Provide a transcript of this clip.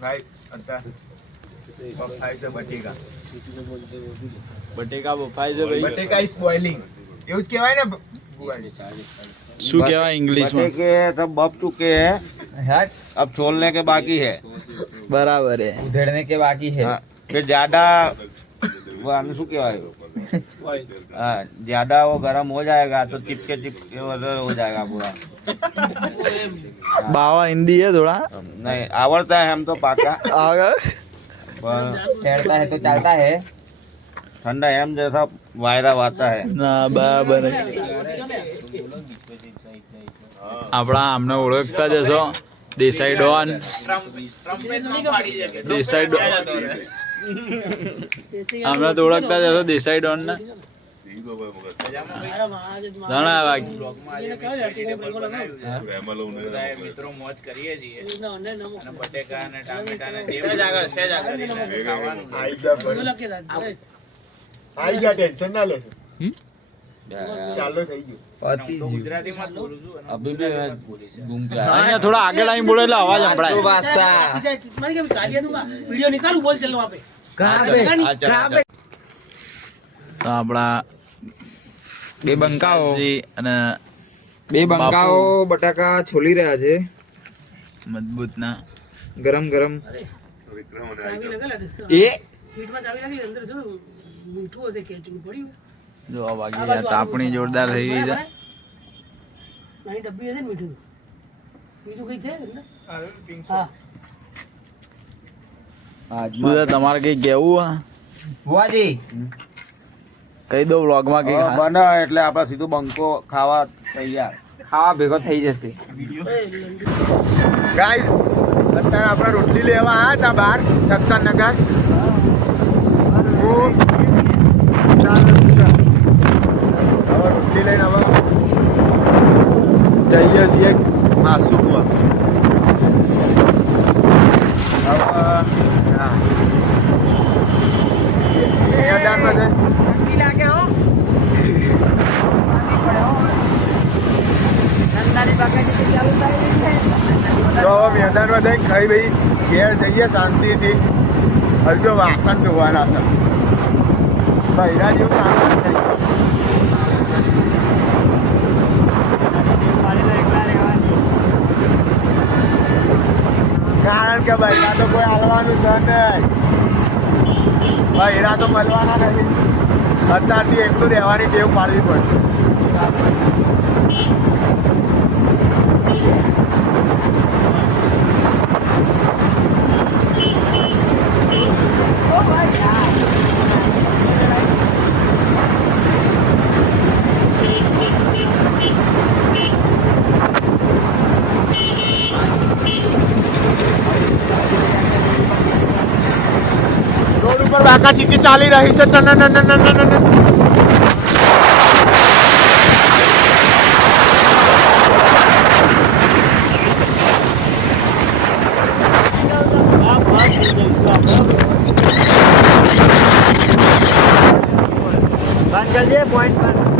ભાઈ અત્યારે બફાય છે બટેકા બફાય છે ભાઈ. બટેકા ઇઝ બોઇલિંગ એવું જ કહેવાય ને શું કહેવાય ઇંગ્લિશમાં? के सब बप चुके हैं, अब छोलने के बाकी है, બરાબર હે. उधेड़ने के बाकी है। हाँ, फिर ज्यादा वो आने शू कहवाय हाँ ज्यादा वो गर्म हो जाएगा तो चिपके वगैरह हो जाएगा पूरा। बावा हिंदी है थोड़ा नहीं आवड़ता है हम तो पाका, आगे पर तैरता है तो चलता है। ठंडा एम जैसा वायरा आता है। ના બરાબર હે. આપણા આમને ઓળખતા જશો દેસાઈ ડોન. દેસાઈ ડોન આમને તો ઓળખતા જશો દેસાઈ ડોન ને જાણા બાકી મિત્રો મોજ કરીએ છીએ અને બટેકા અને ટામેટા ને જે આગળ છે જ આગળ ખાવાનું આવી ગયા ટેન્શન ના લેશો ચાલો થઈ ગયું તો ગુજરાતીમાં જ બોલું છું અને अभी भी घूम के आया। અહીંયા થોડા આગળ આવીને બોલે એટલે અવાજ સંભળાય. वीडियो निकालू बोल चल वहाँ पे તો આપણા બે બંકાઓ વિશાલજી અને બે બંકાઓ બટાકા છોલી રહ્યા છે મજબૂત ના ગરમ ગરમ चाबी लगा ला એ सीट में चाबी लगी अंदर जो मीठू हसे केचू पड़ी જો આ વાગી જાય તાપણી જોરદાર થઈ રહી છે. नहीं डब्बी है मीठू मीठू कहीं है अंदर हाँ શું છે તમારે કઈ કેવું હે? બુઆજી કહી દો વ્લોગમાં કઈ और बना એટલે આપણે સીધું બંકો ખાવા તૈયાર। ખાવા ભેગો થઈ જશે ગાઈસ અત્યારે આપણે રોટલી લેવા આવ્યા હતા બહાર ચક્કરનગર હું હવે રોટલી લઈને હવે જઈએ છીએ માસુમાં હવે મેદાનમાં જઈ लागे हो તો હવે મેદાનમાં જઈને ખાઈ ભાઈ ઘેર જઈએ શાંતિથી હજુ જો વાસણ ધોવાના છે બૈરા જેવું કામ નથી. કારણ કે બૈરા તો કોઈ હાલવાનું છે નહીં, બૈરા તો મળવાના નથી. અત્યારથી એકલું રહેવાની ટેવ પાડવી પડશે. રોડ ઉપર બાકાચીકી ચાલી રહી છે. બંધ કરજે પોઈન્ટ પર.